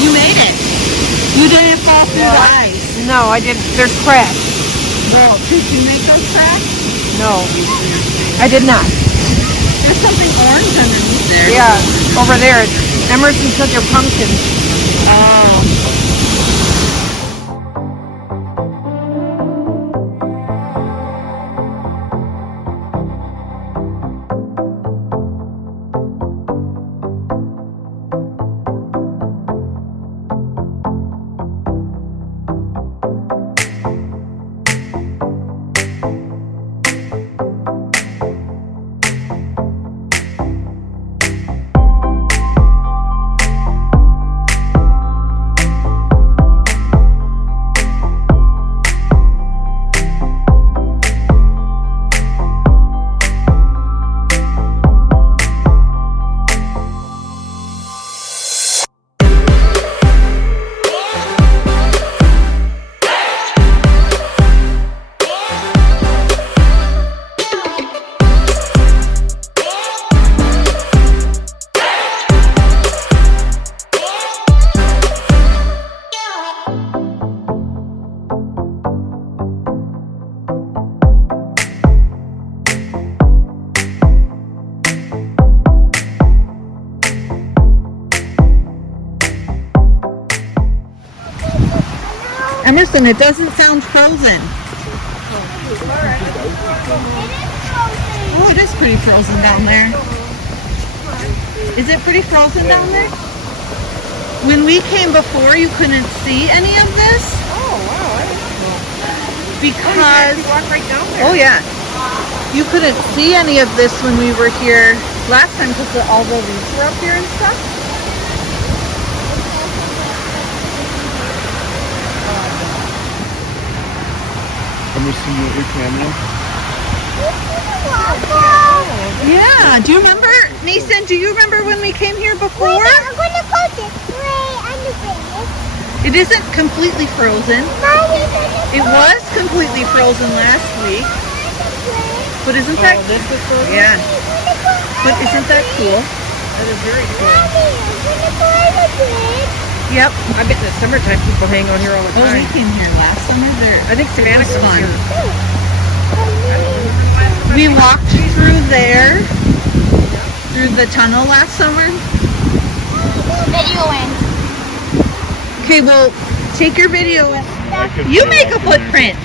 You made it. You didn't fall through the ice. No, I didn't. There's cracks. Well, did you make those cracks? No, I did not. There's something orange underneath there. Yeah, over there. Emerson took your pumpkin. Oh. Emerson, it doesn't sound frozen. Oh, it is pretty frozen down there. Is it pretty frozen down there? When we came before, you couldn't see any of this? Oh, wow. Because... walk right down there. Oh, yeah. You couldn't see any of this when we were here last time because all the leaves were up here and stuff. Emerson, you want your camera? Yeah, do you remember, Mason, do you remember when we came here before? I'm going to put this way under this. It isn't completely frozen. It was completely frozen last week. But isn't that... Oh, this is frozen? Yeah. But isn't that cool? That is very cool. Yep. I bet in the summertime people hang out here all the Oh, we time. came here last summer. I think Savannah was comes fun. here. We walked through there, through the tunnel last summer. Video in. Okay, well, take your video. You make a footprint.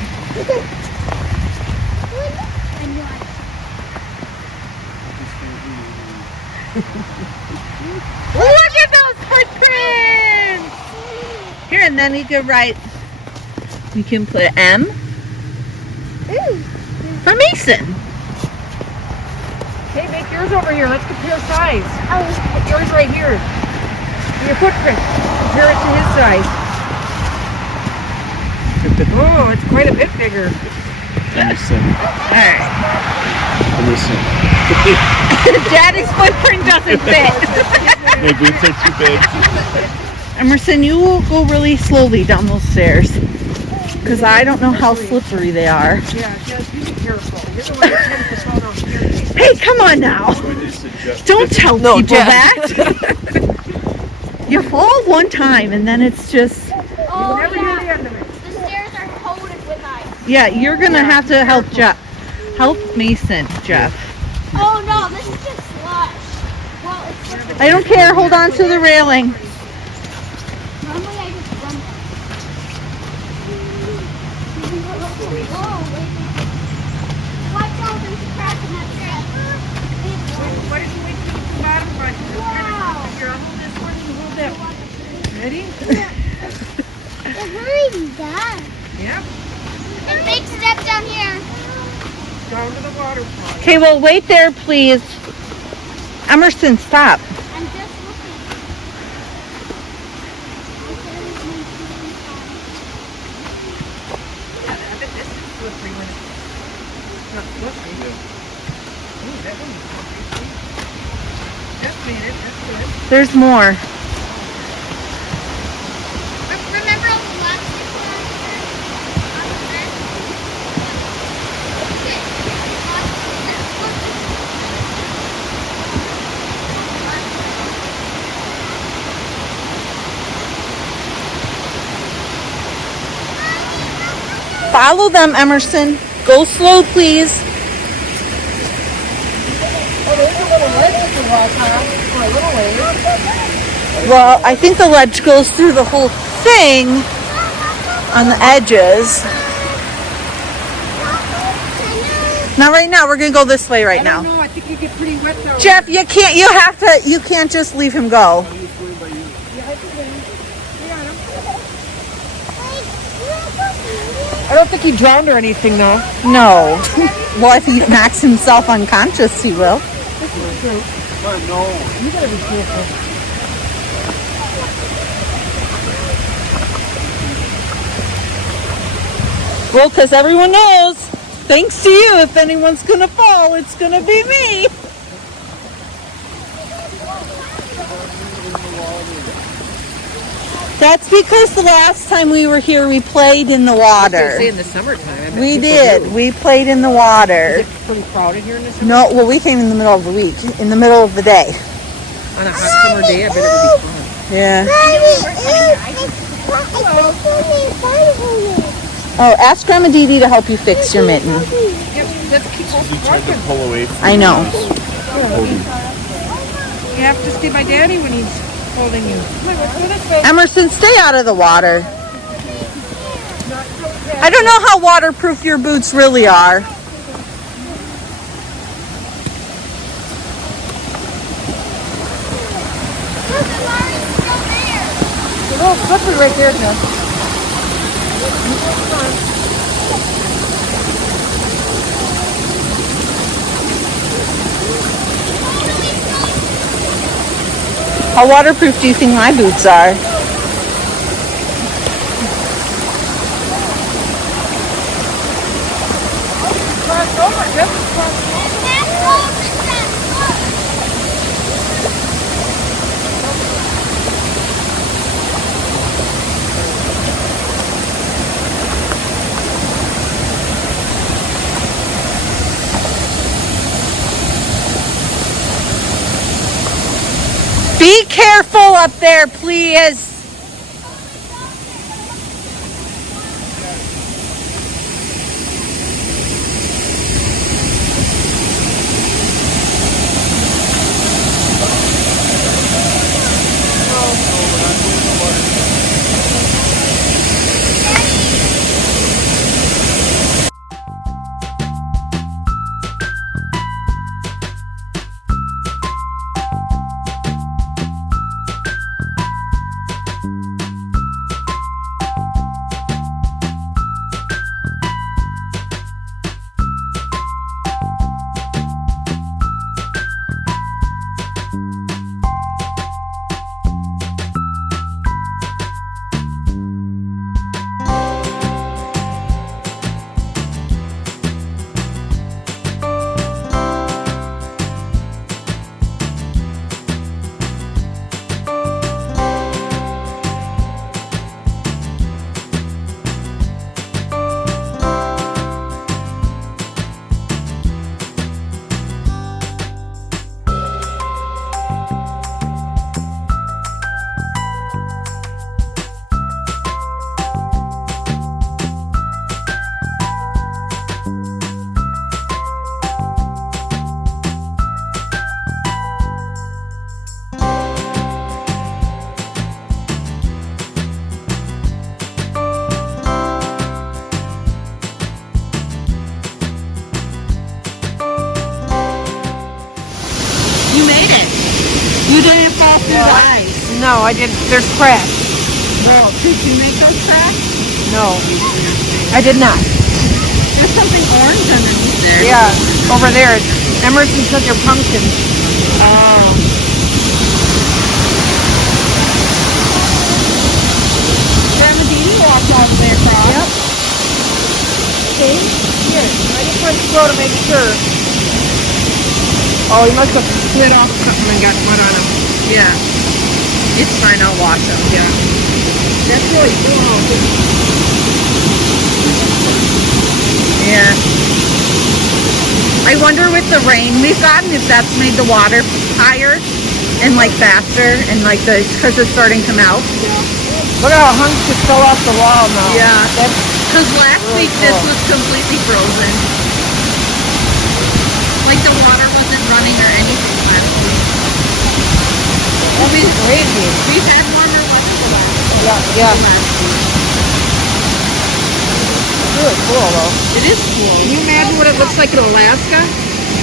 Look at those footprints! Here, and then you can write, you can put M for Mason. Hey, make yours over here. Let's compare size. Oh. Put yours right here. Your footprint. Compare it to his size. Oh, it's quite a bit bigger. Emerson. Alright. Emerson. Daddy's footprint doesn't fit. My boots are too big. Emerson, you will go really slowly down those stairs. Because I don't know how slippery they are. Yeah, Jess, you be careful. You're the one that tends to fall down stairs. Hey, come on now. Don't tell people that. You fall one time and then it's just... Oh, Never yeah. hear the end of it. The stairs are coated with ice. Yeah, you're going to have to help Jeff. Help Mason, Jeff. Oh, no, this is just slush. Well, it's slippery. I don't care. Hold on to the railing. Normally I just run. Watch out, there's a crack in that dress. What if you wait till the bottom part? Wow. Here, I'll hold this one, you hold that one. Ready? It's really done. Yep. And big step down here. Down to the waterfall. Okay, well, wait there, please. Emerson, stop. I'm just looking. Yeah, I bet this is slippery when it's not slippery. Ooh, that one is slippery. Just made it. That's good. There's more. Remember all the last people on the bed? Follow them, Emerson. Go slow, please. Oh, there's a little ledge you can walk on for a little ways. Well, I think the ledge goes through the whole thing on the edges. Now, right now, we're gonna go this way right now. No, I think you get pretty wet though. Jeff, you can't just leave him go. I don't think he drowned or anything though. No. Well, if he knocks himself unconscious, he will. No. You gotta be careful. Well, because everyone knows, thanks to you, if anyone's gonna fall, it's gonna be me. That's because the last time we were here, we played in the water. In the summertime. I bet We people did. do. We played in the water. Is it pretty crowded here in the summer? No, well, we came in the middle of the week, in the middle of the day. On a hot summer day, I bet it would be fun. Yeah. Oh, ask Grandma Dee Dee to help you fix your mitten. Yep, let's keep He tried to pull away from I know. You have to stay by Daddy when he's holding you. Come on, let's go this way. Emerson, stay out of the water. I don't know how waterproof your boots really are. It's a little slippery right there, Jess. How waterproof do you think my boots are? Cross over, Jess. Be careful up there, please. You didn't fall through the ice. No, I didn't. There's cracks. Well, did you make those cracks? No, I did not. There's something orange underneath there. Yeah, over there. Emerson took your pumpkin. Oh. Grandma Dee Dee walked all the way across. Yep. See? Here. I just went to go to make sure. Oh, he must have slid off something and got mud on him. Yeah. It's fine, I'll wash them. Yeah. That's really cool. Yeah. I wonder with the rain we've gotten if that's made the water higher and like faster and like because it's starting to melt. Look at how hunks just fell off the wall now. Yeah. That's Because last week this was completely frozen. Like the water wasn't running or anything last week. That's crazy. We've had warmer weather the last Yeah. last week. It's really cool though. It is cool. Can you imagine what it looks like in Alaska?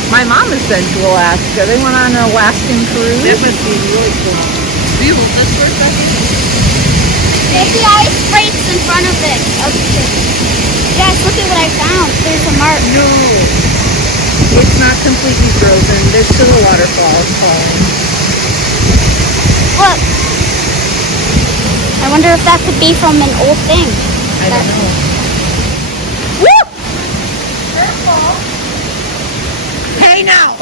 My mom has been to Alaska. They went on an Alaskan cruise. That must be really cool. Do you hold this for a second? There's the ice breaks in front of it. Yes, look at what I found. There's a mark. No. It's not completely frozen. There's still a waterfall falling. Look. I wonder if that could be from an old thing. I don't know. Woo! Hey now!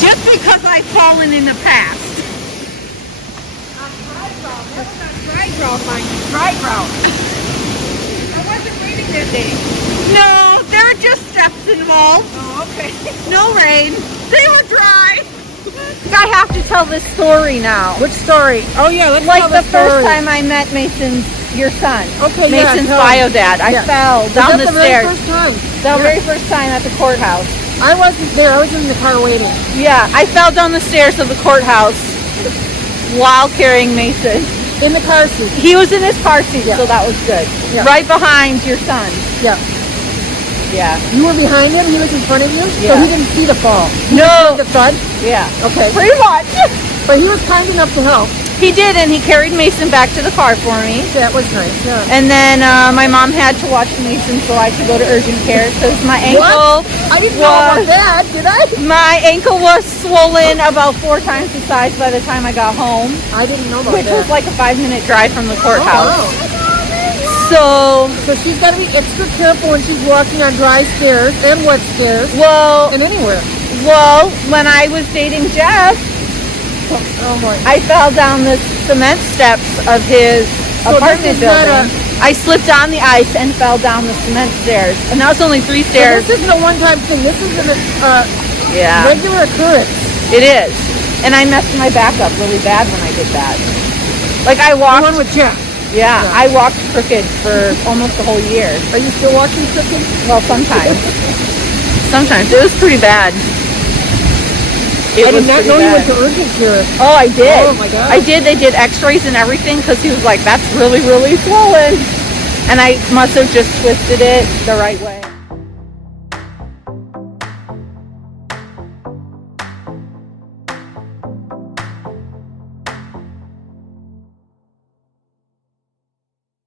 Just because I've fallen in the past. Dry ground, mind you. Dry ground. I wasn't reading that day. No, there are just steps involved. Oh, okay. No rain. They were dry. I have to tell this story now. Which story? Oh yeah, let's Like tell the the story. first time I met Mason's, your son. Okay, yeah, Mason's tell bio him. dad. I Yeah. fell Was down that the very stairs. first time? The very first time at the courthouse. I wasn't there. I was in the car waiting. Yeah, I fell down the stairs of the courthouse while carrying Mason. In the car seat. He was in his car seat, Yeah. so that was good. Yeah. Right behind your son. Yeah. Yeah. You were behind him. He was in front of you. So Yeah. he didn't see the fall. No. The thud. Yeah. Okay. Pretty much. But he was kind enough to help. He did, and he carried Mason back to the car for me. That was nice. Yeah. And then my mom had to watch Mason, so I could go to urgent care because my ankle I didn't know about was that, did I? my ankle was swollen about 4 times the size by the time I got home, I didn't know about which that. was like a 5-minute drive from the courthouse. Oh, wow. So, So she's got to be extra careful when she's walking on dry stairs and wet stairs well, and anywhere. when I was dating Jess, Oh my. I fell down the cement steps of his So apartment this is not building. I slipped on the ice and fell down the cement stairs, and that was only 3 So stairs. this isn't a one-time thing. This is a Yeah, regular occurrence. it is. And I messed my back up really bad when I did that. Like I The walked, one with Jeff. yeah, I walked crooked for almost a whole year. Are you still watching cooking? Well, sometimes. Sometimes. It was pretty bad. It I was did not pretty know you bad. went to urgent care. Oh, I did. Oh, my God. I did. They did x-rays and everything because he was like, that's really, really swollen. And I must have just twisted it the right way.